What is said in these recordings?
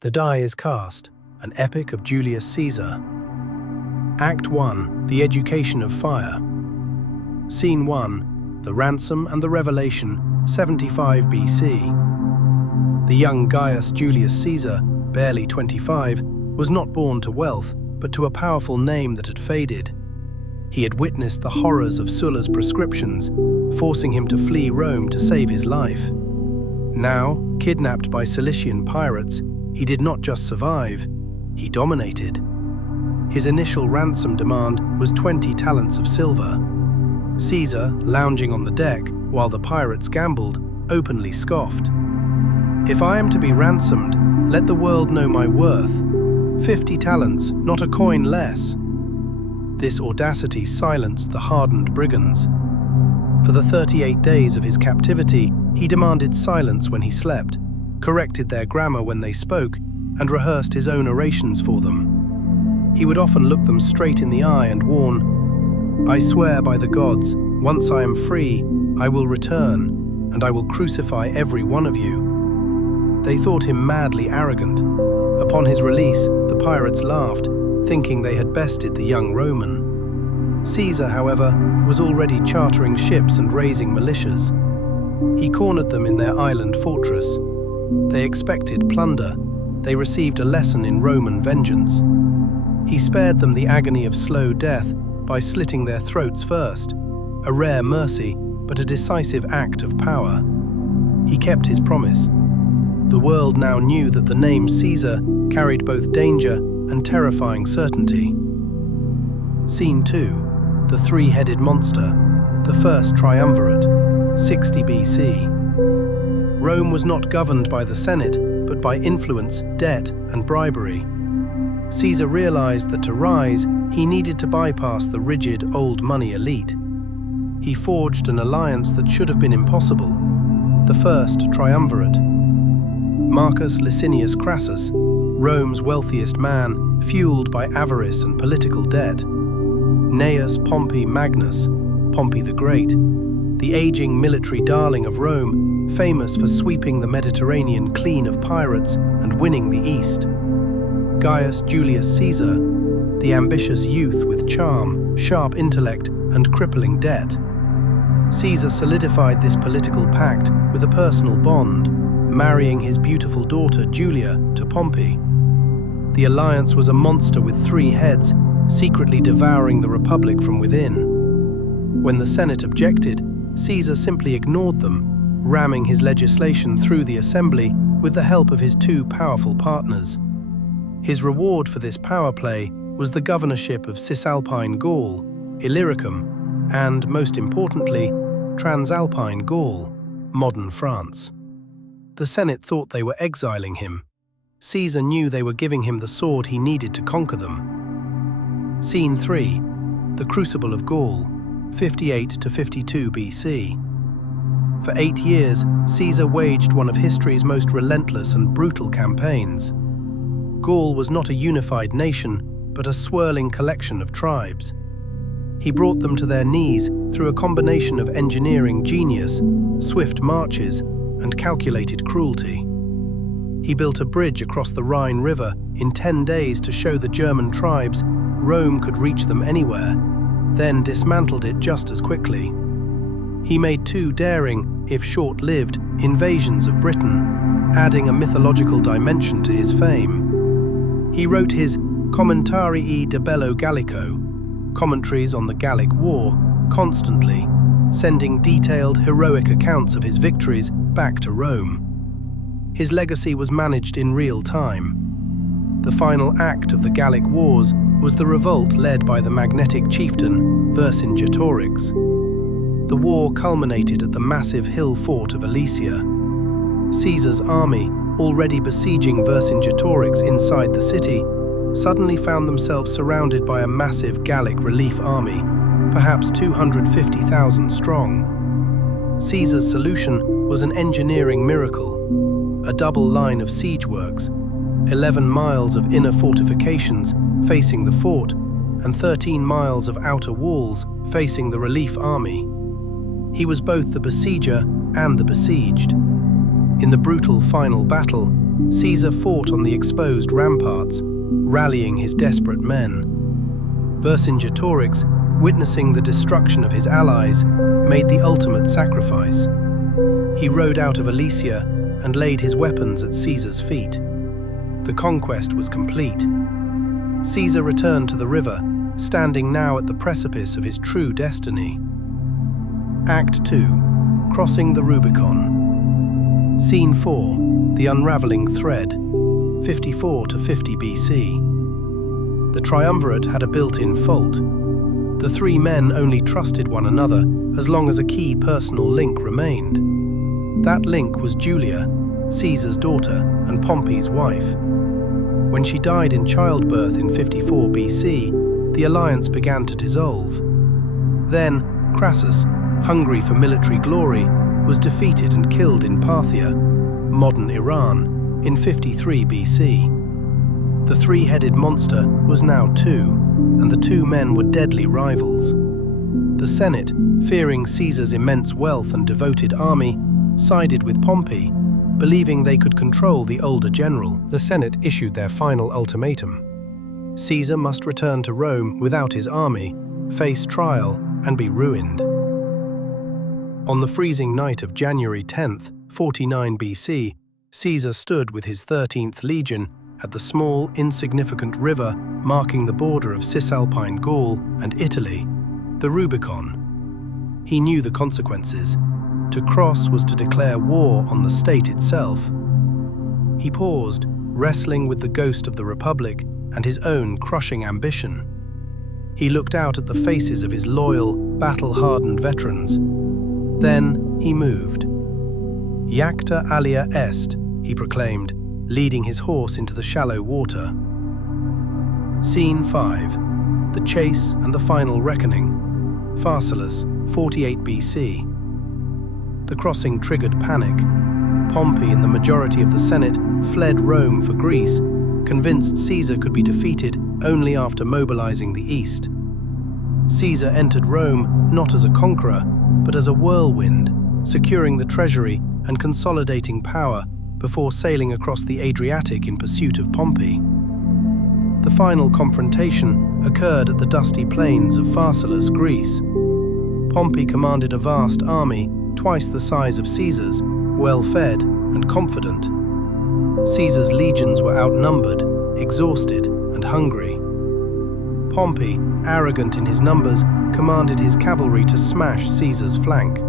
The Die is Cast, an epic of Julius Caesar. Act 1, The Education of Fire. Scene 1, The Ransom and the Revelation, 75 BC. The young Gaius Julius Caesar, barely 25, was not born to wealth, but to a powerful name that had faded. He had witnessed the horrors of Sulla's proscriptions, forcing him to flee Rome to save his life. Now, kidnapped by Cilician pirates, he did not just survive, he dominated. His initial ransom demand was 20 talents of silver. Caesar, lounging on the deck while the pirates gambled, openly scoffed. "If I am to be ransomed, let the world know my worth. 50 talents, not a coin less." This audacity silenced the hardened brigands. For the 38 days of his captivity, he demanded silence when he slept, corrected their grammar when they spoke, and rehearsed his own orations for them. He would often look them straight in the eye and warn, "I swear by the gods, once I am free, I will return, and I will crucify every one of you." They thought him madly arrogant. Upon his release, the pirates laughed, thinking they had bested the young Roman. Caesar, however, was already chartering ships and raising militias. He cornered them in their island fortress. They expected plunder. They received a lesson in Roman vengeance. He spared them the agony of slow death by slitting their throats first, a rare mercy, but a decisive act of power. He kept his promise. The world now knew that the name Caesar carried both danger and terrifying certainty. Scene 2, The Three-Headed Monster, the First Triumvirate, 60 BC. Rome was not governed by the Senate, but by influence, debt, and bribery. Caesar realized that to rise, he needed to bypass the rigid, old money elite. He forged an alliance that should have been impossible, the First Triumvirate. Marcus Licinius Crassus, Rome's wealthiest man, fueled by avarice and political debt. Gnaeus Pompey Magnus, Pompey the Great, the aging military darling of Rome, famous for sweeping the Mediterranean clean of pirates and winning the East. Gaius Julius Caesar, the ambitious youth with charm, sharp intellect, and crippling debt. Caesar solidified this political pact with a personal bond, marrying his beautiful daughter Julia to Pompey. The alliance was a monster with 3 heads, secretly devouring the Republic from within. When the Senate objected, Caesar simply ignored them, ramming his legislation through the assembly with the help of his 2 powerful partners. His reward for this power play was the governorship of Cisalpine Gaul, Illyricum, and, most importantly, Transalpine Gaul, modern France. The Senate thought they were exiling him. Caesar knew they were giving him the sword he needed to conquer them. Scene 3, The Crucible of Gaul, 58 to 52 BC. For 8 years, Caesar waged one of history's most relentless and brutal campaigns. Gaul was not a unified nation, but a swirling collection of tribes. He brought them to their knees through a combination of engineering genius, swift marches, and calculated cruelty. He built a bridge across the Rhine River in 10 days to show the German tribes Rome could reach them anywhere, then dismantled it just as quickly. He made 2 daring, if short-lived, invasions of Britain, adding a mythological dimension to his fame. He wrote his Commentarii de Bello Gallico, commentaries on the Gallic War, constantly, sending detailed, heroic accounts of his victories back to Rome. His legacy was managed in real time. The final act of the Gallic Wars was the revolt led by the magnetic chieftain Vercingetorix. The war culminated at the massive hill fort of Alesia. Caesar's army, already besieging Vercingetorix inside the city, suddenly found themselves surrounded by a massive Gallic relief army, perhaps 250,000 strong. Caesar's solution was an engineering miracle, a double line of siege works, 11 miles of inner fortifications facing the fort, and 13 miles of outer walls facing the relief army. He was both the besieger and the besieged. In the brutal final battle, Caesar fought on the exposed ramparts, rallying his desperate men. Vercingetorix, witnessing the destruction of his allies, made the ultimate sacrifice. He rode out of Alesia and laid his weapons at Caesar's feet. The conquest was complete. Caesar returned to the river, standing now at the precipice of his true destiny. Act 2. Crossing the Rubicon. Scene 4. The unraveling thread. 54 to 50 BC. The triumvirate had a built-in fault. The three men only trusted one another as long as a key personal link remained. That link was Julia, Caesar's daughter and Pompey's wife. When she died in childbirth in 54 BC, the alliance began to dissolve. Then, Crassus, hungry for military glory, was defeated and killed in Parthia, modern Iran, in 53 BC. The three-headed monster was now two, and the two men were deadly rivals. The Senate, fearing Caesar's immense wealth and devoted army, sided with Pompey, believing they could control the older general. The Senate issued their final ultimatum. Caesar must return to Rome without his army, face trial, and be ruined. On the freezing night of January 10th, 49 BC, Caesar stood with his 13th legion at the small, insignificant river marking the border of Cisalpine Gaul and Italy, the Rubicon. He knew the consequences. To cross was to declare war on the state itself. He paused, wrestling with the ghost of the Republic and his own crushing ambition. He looked out at the faces of his loyal, battle-hardened veterans. Then he moved. "Iacta alia est," he proclaimed, leading his horse into the shallow water. Scene 5. The chase and the final reckoning. Pharsalus, 48 BC. The crossing triggered panic. Pompey and the majority of the Senate fled Rome for Greece, convinced Caesar could be defeated only after mobilizing the east. Caesar entered Rome not as a conqueror, but as a whirlwind, securing the treasury and consolidating power before sailing across the Adriatic in pursuit of Pompey. The final confrontation occurred at the dusty plains of Pharsalus, Greece. Pompey commanded a vast army, twice the size of Caesar's, well-fed and confident. Caesar's legions were outnumbered, exhausted, and hungry. Pompey, arrogant in his numbers, commanded his cavalry to smash Caesar's flank.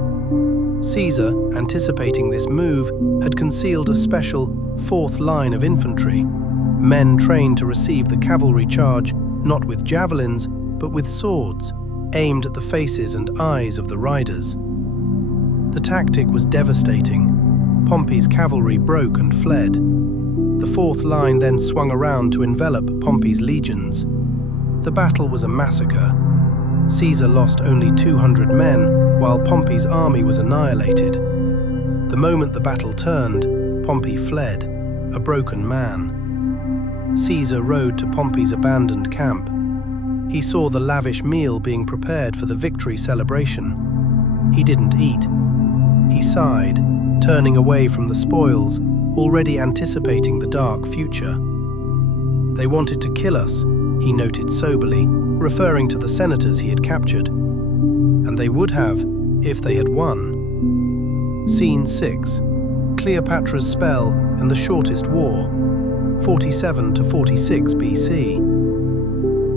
Caesar, anticipating this move, had concealed a special fourth line of infantry, men trained to receive the cavalry charge not with javelins, but with swords, aimed at the faces and eyes of the riders. The tactic was devastating. Pompey's cavalry broke and fled. The fourth line then swung around to envelop Pompey's legions. The battle was a massacre. Caesar lost only 200 men, while Pompey's army was annihilated. The moment the battle turned, Pompey fled, a broken man. Caesar rode to Pompey's abandoned camp. He saw the lavish meal being prepared for the victory celebration. He didn't eat. He sighed, turning away from the spoils, already anticipating the dark future. "They wanted to kill us," he noted soberly, referring to the senators he had captured. "And they would have, if they had won." Scene 6. Cleopatra's Spell and the Shortest War. 47 to 46 BC.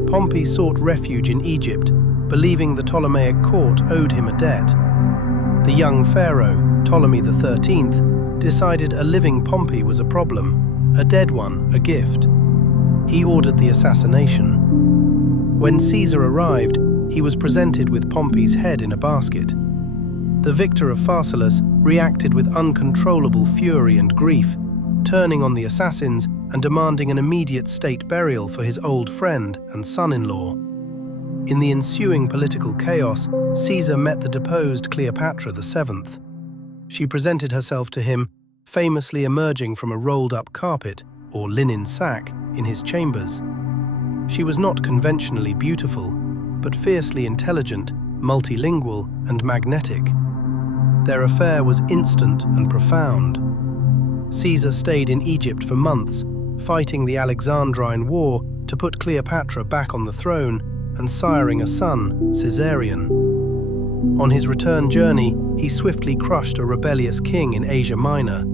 Pompey sought refuge in Egypt, believing the Ptolemaic court owed him a debt. The young pharaoh, Ptolemy XIII, decided a living Pompey was a problem, a dead one a gift. He ordered the assassination. When Caesar arrived, he was presented with Pompey's head in a basket. The victor of Pharsalus reacted with uncontrollable fury and grief, turning on the assassins and demanding an immediate state burial for his old friend and son-in-law. In the ensuing political chaos, Caesar met the deposed Cleopatra VII. She presented herself to him, famously emerging from a rolled-up carpet, or linen sack, in his chambers. She was not conventionally beautiful, but fiercely intelligent, multilingual, and magnetic. Their affair was instant and profound. Caesar stayed in Egypt for months, fighting the Alexandrine War to put Cleopatra back on the throne and siring a son, Caesarion. On his return journey, he swiftly crushed a rebellious king in Asia Minor.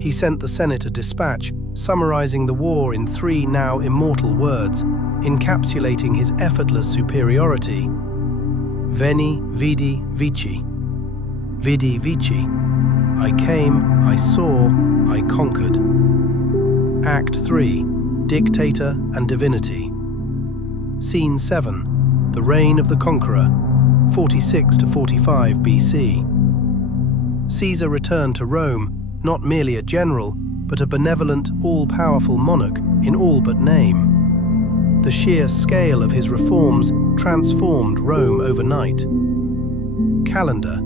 He sent the Senate a dispatch summarizing the war in 3 now immortal words, encapsulating his effortless superiority. Veni, vidi, vici. Vidi, vici. I came, I saw, I conquered. Act 3. Dictator and Divinity. Scene 7. The Reign of the Conqueror, 46 to 45 BC. Caesar returned to Rome, not merely a general, but a benevolent, all-powerful monarch in all but name. The sheer scale of his reforms transformed Rome overnight. Calendar.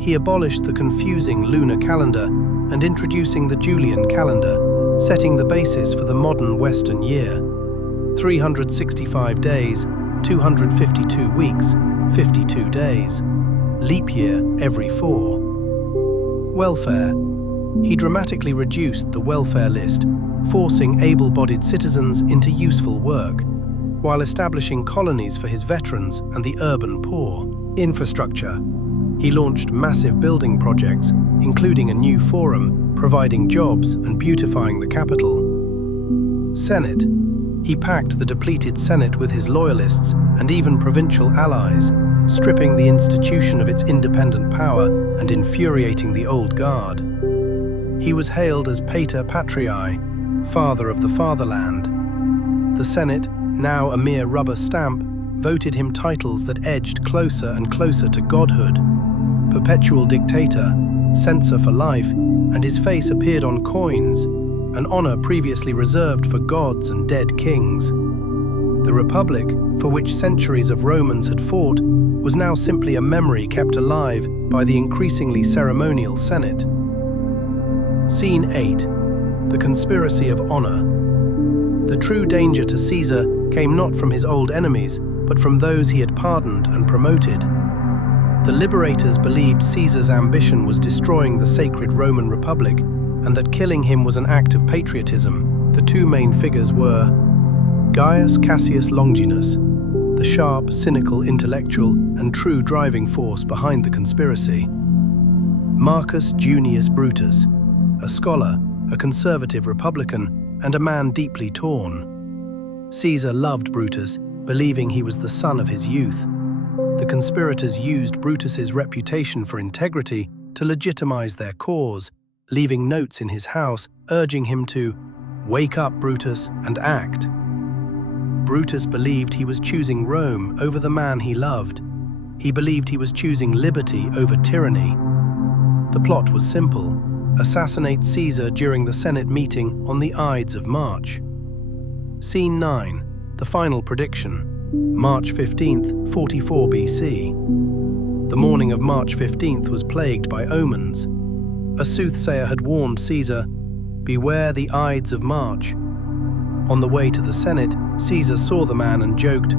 He abolished the confusing lunar calendar and introducing the Julian calendar, setting the basis for the modern Western year. 365 days, 252 weeks, 52 days. Leap year every 4. Welfare. He dramatically reduced the welfare list, forcing able-bodied citizens into useful work, while establishing colonies for his veterans and the urban poor. Infrastructure. He launched massive building projects, including a new forum, providing jobs and beautifying the capital. Senate. He packed the depleted Senate with his loyalists and even provincial allies, stripping the institution of its independent power and infuriating the old guard. He was hailed as Pater Patriae, father of the fatherland. The Senate, now a mere rubber stamp, voted him titles that edged closer and closer to godhood. Perpetual dictator, censor for life, and his face appeared on coins, an honor previously reserved for gods and dead kings. The Republic, for which centuries of Romans had fought, was now simply a memory kept alive by the increasingly ceremonial Senate. Scene 8. The Conspiracy of Honor. The true danger to Caesar came not from his old enemies, but from those he had pardoned and promoted. The liberators believed Caesar's ambition was destroying the sacred Roman Republic, and that killing him was an act of patriotism. The 2 main figures were Gaius Cassius Longinus, the sharp, cynical intellectual and true driving force behind the conspiracy. Marcus Junius Brutus, a scholar, a conservative Republican, and a man deeply torn. Caesar loved Brutus, believing he was the son of his youth. The conspirators used Brutus's reputation for integrity to legitimize their cause, leaving notes in his house urging him to wake up, Brutus, and act. Brutus believed he was choosing Rome over the man he loved. He believed he was choosing liberty over tyranny. The plot was simple: assassinate Caesar during the Senate meeting on the Ides of March. Scene 9. The final prediction. March 15th, 44 BC. The morning of March 15th was plagued by omens. A soothsayer had warned Caesar, "Beware the Ides of March." On the way to the Senate, Caesar saw the man and joked,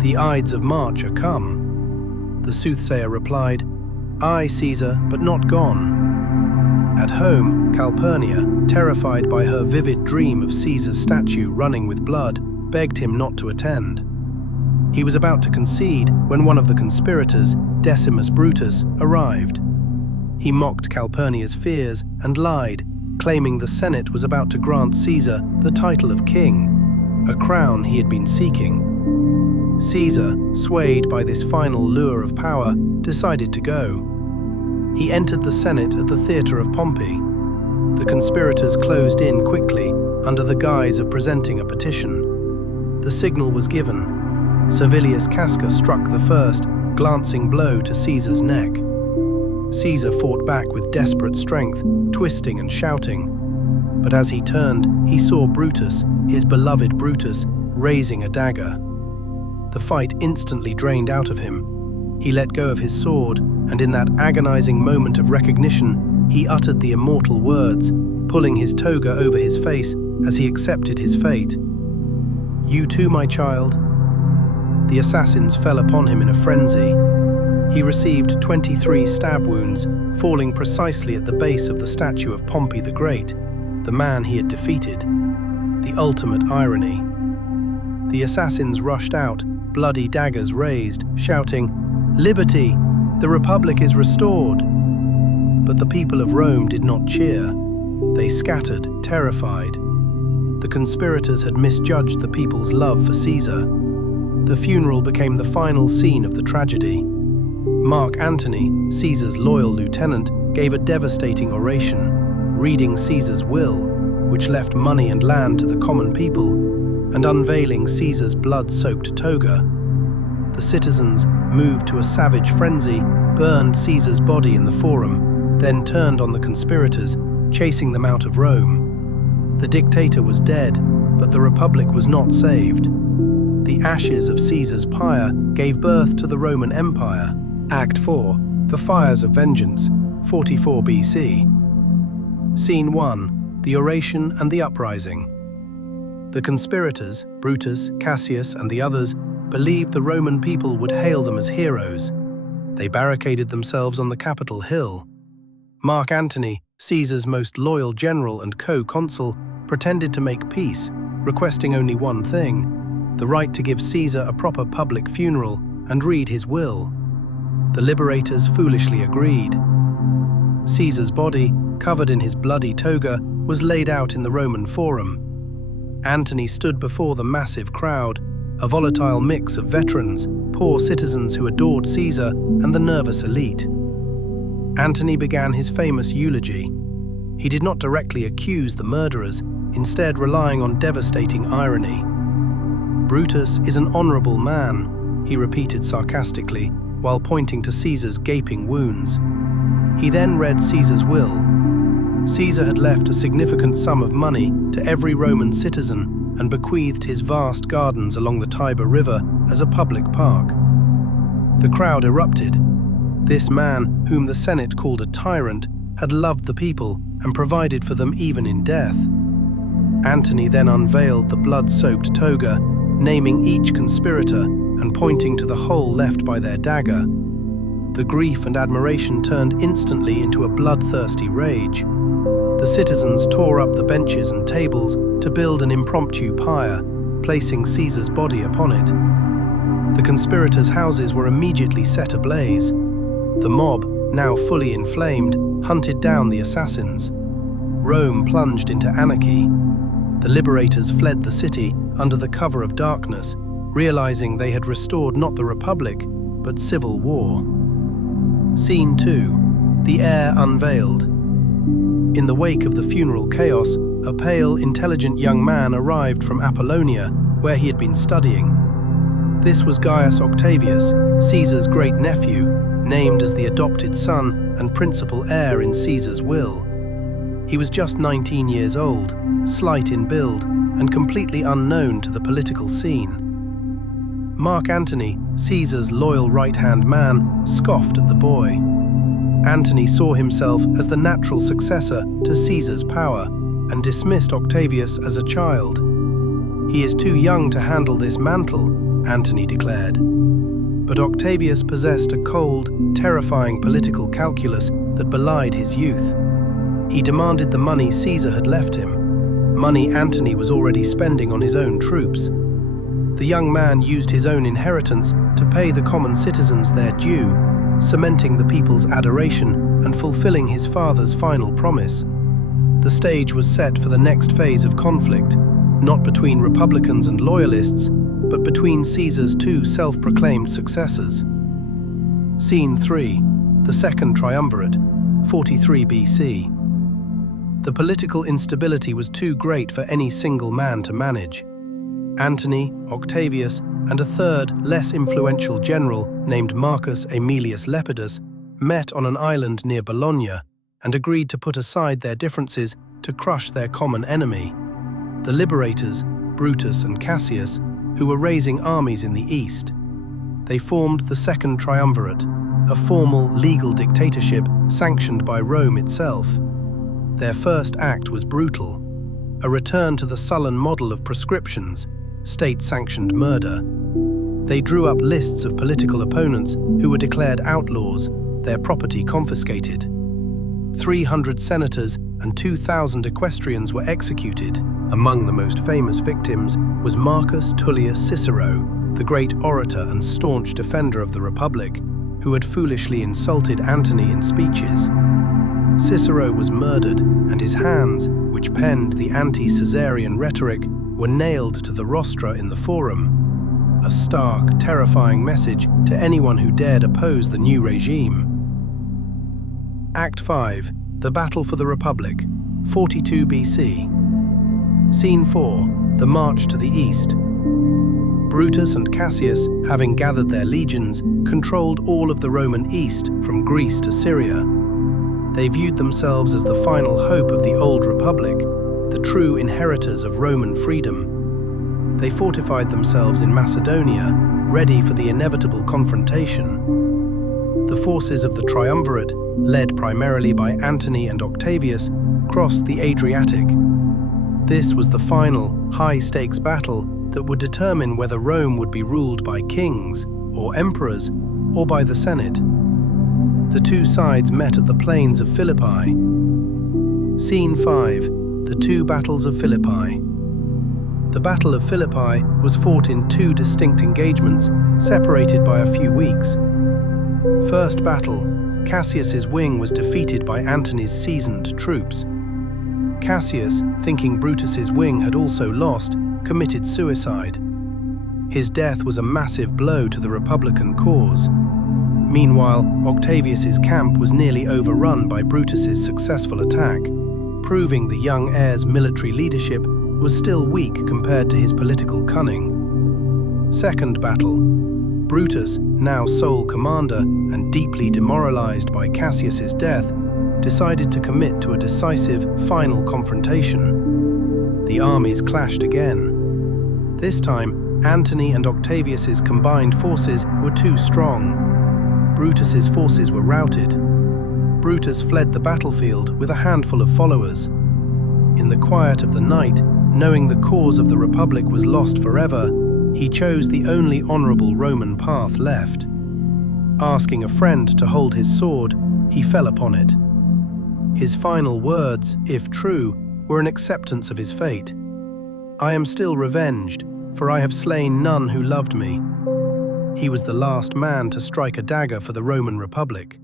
"The Ides of March are come." The soothsayer replied, "Aye, Caesar, but not gone." At home, Calpurnia, terrified by her vivid dream of Caesar's statue running with blood, begged him not to attend. He was about to concede when one of the conspirators, Decimus Brutus, arrived. He mocked Calpurnia's fears and lied, claiming the Senate was about to grant Caesar the title of king, a crown he had been seeking. Caesar, swayed by this final lure of power, decided to go. He entered the Senate at the Theatre of Pompey. The conspirators closed in quickly under the guise of presenting a petition. The signal was given. Servilius Casca struck the first, glancing blow to Caesar's neck. Caesar fought back with desperate strength, twisting and shouting. But as he turned, he saw Brutus, his beloved Brutus, raising a dagger. The fight instantly drained out of him. He let go of his sword, and in that agonizing moment of recognition, he uttered the immortal words, pulling his toga over his face as he accepted his fate. "You too, my child." The assassins fell upon him in a frenzy. He received 23 stab wounds, falling precisely at the base of the statue of Pompey the Great, the man he had defeated. The ultimate irony. The assassins rushed out, bloody daggers raised, shouting, "Liberty! The Republic is restored!" But the people of Rome did not cheer. They scattered, terrified. The conspirators had misjudged the people's love for Caesar. The funeral became the final scene of the tragedy. Mark Antony, Caesar's loyal lieutenant, gave a devastating oration, reading Caesar's will, which left money and land to the common people, and unveiling Caesar's blood-soaked toga. The citizens, moved to a savage frenzy, burned Caesar's body in the Forum, then turned on the conspirators, chasing them out of Rome. The dictator was dead, but the Republic was not saved. The ashes of Caesar's pyre gave birth to the Roman Empire. Act 4. The Fires of Vengeance, 44 BC. Scene 1. The Oration and the Uprising. The conspirators, Brutus, Cassius, and the others, believed the Roman people would hail them as heroes. They barricaded themselves on the Capitol Hill. Mark Antony, Caesar's most loyal general and co-consul, pretended to make peace, requesting only one thing: the right to give Caesar a proper public funeral and read his will. The liberators foolishly agreed. Caesar's body, covered in his bloody toga, was laid out in the Roman Forum. Antony stood before the massive crowd, a volatile mix of veterans, poor citizens who adored Caesar, and the nervous elite. Antony began his famous eulogy. He did not directly accuse the murderers, instead relying on devastating irony. "Brutus is an honorable man," he repeated sarcastically, while pointing to Caesar's gaping wounds. He then read Caesar's will. Caesar had left a significant sum of money to every Roman citizen and bequeathed his vast gardens along the Tiber River as a public park. The crowd erupted. This man, whom the Senate called a tyrant, had loved the people and provided for them even in death. Antony then unveiled the blood-soaked toga, naming each conspirator and pointing to the hole left by their dagger. The grief and admiration turned instantly into a bloodthirsty rage. The citizens tore up the benches and tables to build an impromptu pyre, placing Caesar's body upon it. The conspirators' houses were immediately set ablaze. The mob, now fully inflamed, hunted down the assassins. Rome plunged into anarchy. The liberators fled the city under the cover of darkness, realizing they had restored not the Republic, but civil war. Scene 2. The Heir Unveiled. In the wake of the funeral chaos, a pale, intelligent young man arrived from Apollonia, where he had been studying. This was Gaius Octavius, Caesar's great-nephew, named as the adopted son and principal heir in Caesar's will. He was just 19 years old, slight in build, and completely unknown to the political scene. Mark Antony, Caesar's loyal right-hand man, scoffed at the boy. Antony saw himself as the natural successor to Caesar's power and dismissed Octavius as a child. "He is too young to handle this mantle," Antony declared. But Octavius possessed a cold, terrifying political calculus that belied his youth. He demanded the money Caesar had left him, money Antony was already spending on his own troops. The young man used his own inheritance to pay the common citizens their due, cementing the people's adoration and fulfilling his father's final promise. The stage was set for the next phase of conflict, not between Republicans and Loyalists, but between Caesar's two self-proclaimed successors. Scene 3. The Second Triumvirate, 43 BC. The political instability was too great for any single man to manage. Antony, Octavius, and a third, less influential general named Marcus Aemilius Lepidus met on an island near Bologna and agreed to put aside their differences to crush their common enemy. The liberators, Brutus and Cassius, who were raising armies in the east. They formed the Second Triumvirate, a formal legal dictatorship sanctioned by Rome itself. Their first act was brutal, a return to the sullen model of proscriptions, state-sanctioned murder. They drew up lists of political opponents who were declared outlaws, their property confiscated. 300 senators and 2,000 equestrians were executed. Among the most famous victims was Marcus Tullius Cicero, the great orator and staunch defender of the Republic, who had foolishly insulted Antony in speeches. Cicero was murdered, and his hands, which penned the anti-Caesarian rhetoric, were nailed to the rostra in the Forum, a stark, terrifying message to anyone who dared oppose the new regime. Act 5. The Battle for the Republic, 42 BC. Scene 4. The March to the East. Brutus and Cassius, having gathered their legions, controlled all of the Roman East, from Greece to Syria. They viewed themselves as the final hope of the old Republic, the true inheritors of Roman freedom. They fortified themselves in Macedonia, ready for the inevitable confrontation. The forces of the Triumvirate, led primarily by Antony and Octavius, crossed the Adriatic. This was the final, high-stakes battle that would determine whether Rome would be ruled by kings, or emperors, or by the Senate. The two sides met at the plains of Philippi. Scene 5. The Two Battles of Philippi. The Battle of Philippi was fought in two distinct engagements, separated by a few weeks. First battle, Cassius's wing was defeated by Antony's seasoned troops. Cassius, thinking Brutus's wing had also lost, committed suicide. His death was a massive blow to the Republican cause. Meanwhile, Octavius's camp was nearly overrun by Brutus's successful attack, proving the young heir's military leadership was still weak compared to his political cunning. Second battle. Brutus, now sole commander and deeply demoralized by Cassius's death, decided to commit to a decisive, final confrontation. The armies clashed again. This time, Antony and Octavius's combined forces were too strong. Brutus's forces were routed. Brutus fled the battlefield with a handful of followers. In the quiet of the night, knowing the cause of the Republic was lost forever, he chose the only honorable Roman path left. Asking a friend to hold his sword, he fell upon it. His final words, if true, were an acceptance of his fate. "I am still revenged, for I have slain none who loved me." He was the last man to strike a dagger for the Roman Republic.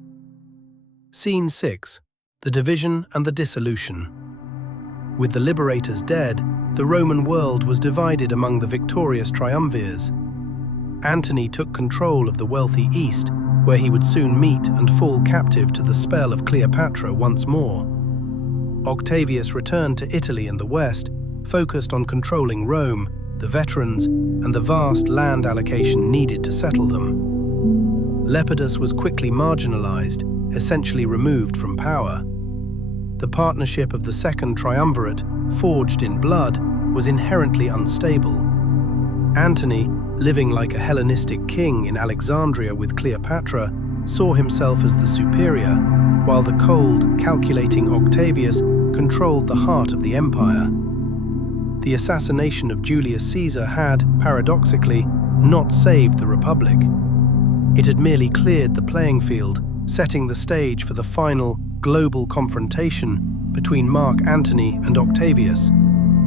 Scene 6. The Division and the Dissolution. With the liberators dead, the Roman world was divided among the victorious triumvirs. Antony took control of the wealthy East, where he would soon meet and fall captive to the spell of Cleopatra once more. Octavius returned to Italy and the West, focused on controlling Rome, the veterans, and the vast land allocation needed to settle them. Lepidus was quickly marginalized, essentially removed from power. The partnership of the Second Triumvirate, forged in blood, was inherently unstable. Antony, living like a Hellenistic king in Alexandria with Cleopatra, saw himself as the superior, while the cold, calculating Octavius controlled the heart of the empire. The assassination of Julius Caesar had, paradoxically, not saved the Republic. It had merely cleared the playing field, setting the stage for the final, global confrontation between Mark Antony and Octavius,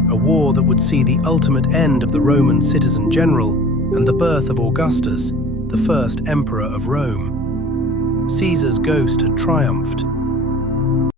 a war that would see the ultimate end of the Roman citizen general and the birth of Augustus, the first emperor of Rome. Caesar's ghost had triumphed.